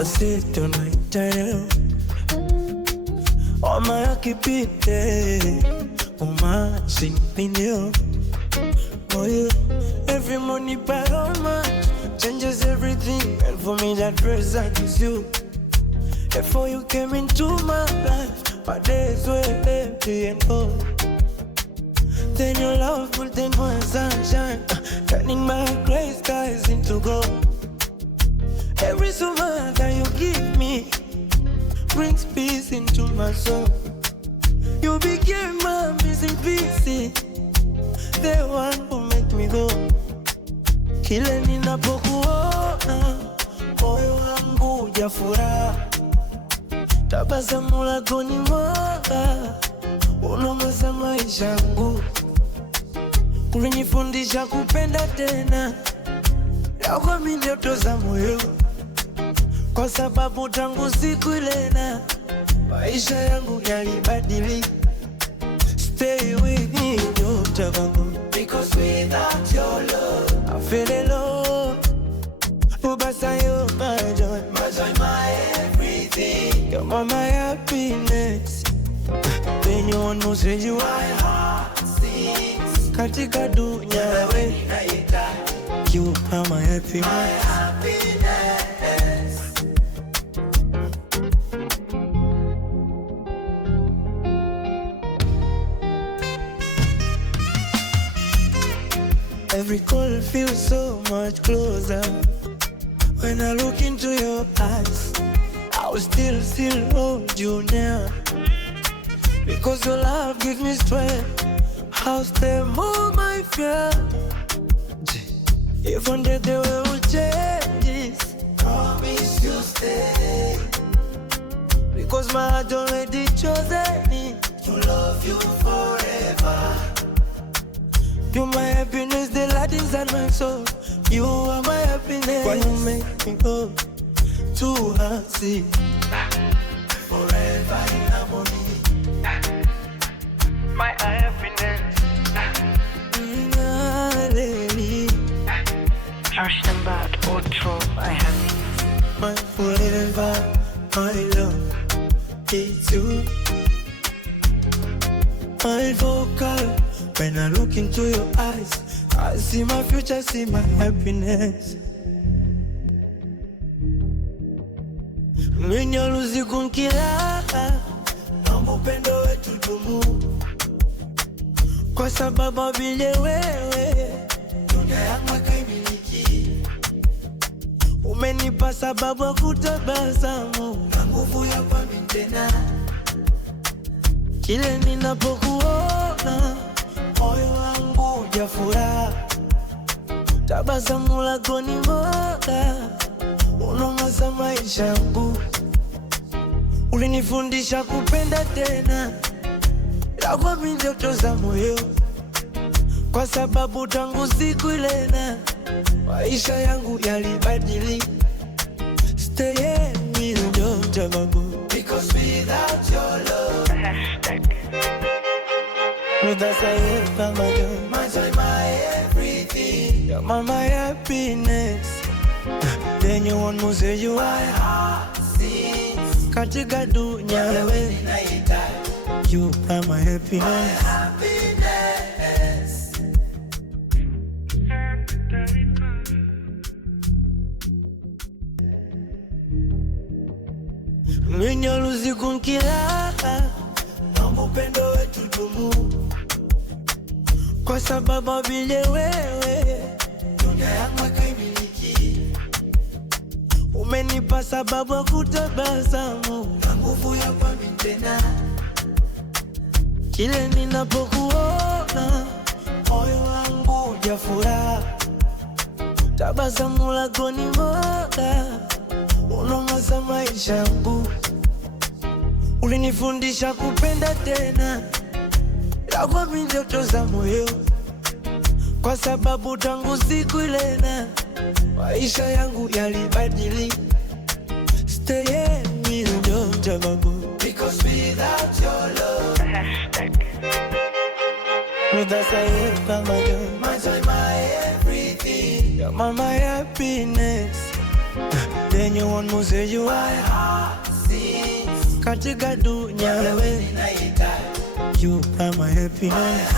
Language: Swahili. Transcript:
basi tunaitana Oma yakipite umasinipinio Oh yeah, every money paroma changes everything, and for me that present is you. Before you came into my life, my days were empty and cold. Then your love put in my sunshine, turning my gray skies into gold. Every summer that you give me brings peace into my soul. You became my missing piece, the one who make me go. Kile ninapokuona moyo wangu hujafuraha, tabasamu lako ni mwanga unaongeza maisha yangu. Ulinifundisha kupenda tena, yako mimi ndoto za moyo, kwa sababu tangu siku ile na maisha yangu yalibadilika. Stay with me, don't go, because without your love I feel alone. Oh, but you're my joy, my everything. You're my happiness. When you want to say you, my heart sings. Katika dunia we, you are my happiness. My happiness. Every call feels so much closer. When I look into your eyes, I will still hold you near. Because your love gives me strength, I'll stay more my fear. Even though the world changes, promise you stay. Because my heart already chosen me to love you forever. You're my happiness, the light inside my soul. You are my happiness. Why you make me go too happy? Forever in harmony. My happiness. Arsenbad Outro, I have it. My forever, my love, it's you. My vocal. When I look into your eyes, I see my future, see my happiness. Mwenye kunkila naomba upendo wetu dumu, kwa sababu bila wewe dunia yangu haimiliki. Umenipa sababu ya kutabasamu na nguvu ya kuamini tena. Kile ninapokuona moyo wangu hujafuraha, tabasamu lako ni mwanga unaongeza maisha yangu. Ulinifundisha kupenda tena, yako mimi ndoto za moyo, kwa sababu tangu siku ile na maisha yangu yalibadilika. Stay with me, don't go, because without your love that's why my joy, my everything. You're my happiness. Then you want to say you are heart sings. Katika dunia we, you are my happiness. My happiness. Mwenye kunkila naomba upendo wetu dumu, kwa sababu bila wewe dunia yangu haimiliki. Umenipa sababu ya kutabasamu na nguvu ya kuamini tena. Kile ninapokuona moyo wangu hujafuraha, tabasamu lako ni mwanga unaongeza maisha yangu. Ulinifundisha kupenda tena, yako mimi ndoto za moyo, kwa sababu tangu siku ile na maisha yangu yalibadilika. Stay with me, don't go, because without your love that's why my joy, my everything. You're my happiness. Then you want to say you are. Katika dunia wewe, you are my happiness.